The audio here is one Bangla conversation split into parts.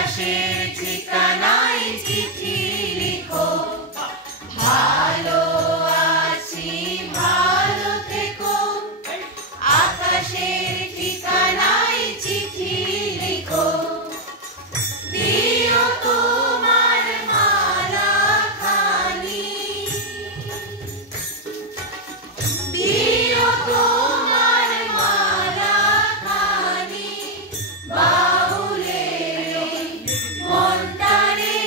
আকাশের ঠিকানায় চিঠি লিখো, ভালো আছি ভালো থেকো। আকাশের ঠিকানায় চিঠি লিখো, দিও তোমার মালা খানি, দিও তোমার মালা খানি। বাউলের মনটারে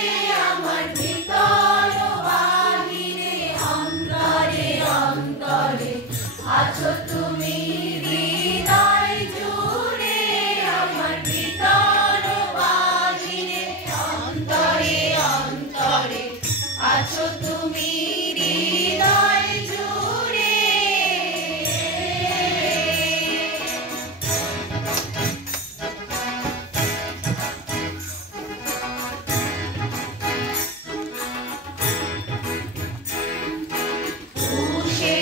আমার ভিতর বাহিরে, অন্তরে অন্তরে আছো তুমি হৃদয় জুড়ে। আমার ভিতর বাহিরে, অন্তরে অন্তরে আছো তুমি হৃদয় জুড়ে। পুষে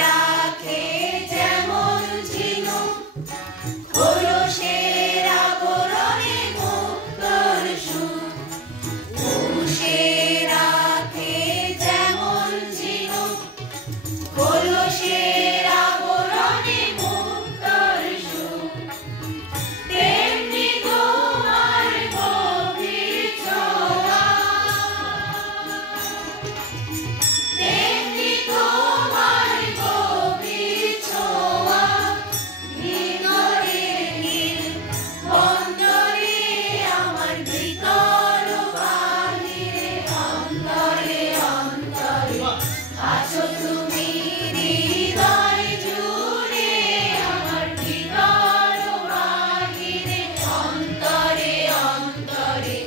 রাখে যেমন ঝিনুক, খোলসের আবরণে মুক্তোর সুখ। পুষে রাখে যেমন ঝিনুক, খোলসের আবরণে মুক্তোর সুখ। তেমনি তোমার গভীর ছোঁয়া, তেমনি তোমার গভীর ছোঁয়া। ভিতরের নীল বন্দরে আমার ভিতর বাহিরে, অন্তরে অন্তরে আছো তুমি হৃদয় জুড়ে। আমার ভিতর বাহিরে, অন্তরে অন্তরে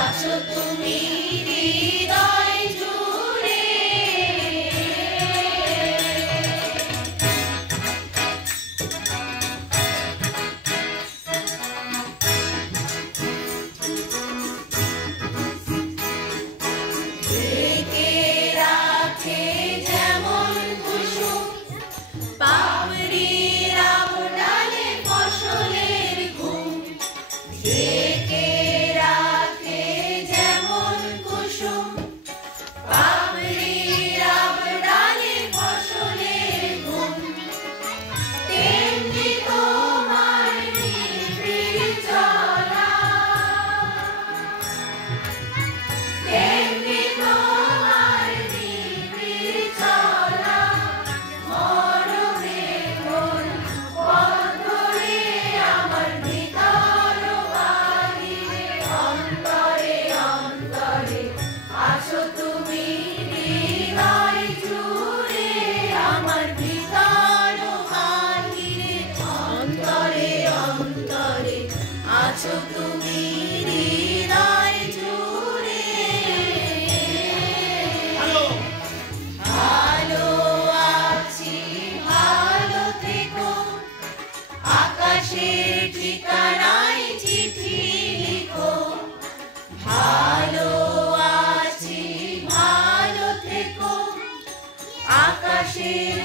আছো তুমি হৃদয় জুড়ে। ঢেকে রাখে যেমন কুসুম, পাপড়ির আবডালে ফসলের ঘুম। ঢেকে রাখে যেমন কুসুম, পাপড়ির আবডালে ফসলের ঘুম। তেমনি তোমার নিবিড় চলা, তেমনি তোমার নিবিড় চলা। মরণের কোন পথ ধরে আমার ভিতর বাহিরে, অন্তরে অন্তরে আছো তুমি হৃদয় জুড়ে। আমার ভিতর বাহিরে, অন্তরে অন্তরে আছো তুমি হৃদয় জুড়ে। ভালো আছি ভালো থেকো, আকাশের ঠিকানায় চিঠি লিখো। ভালো আছি ভালো থেকো, আকাশের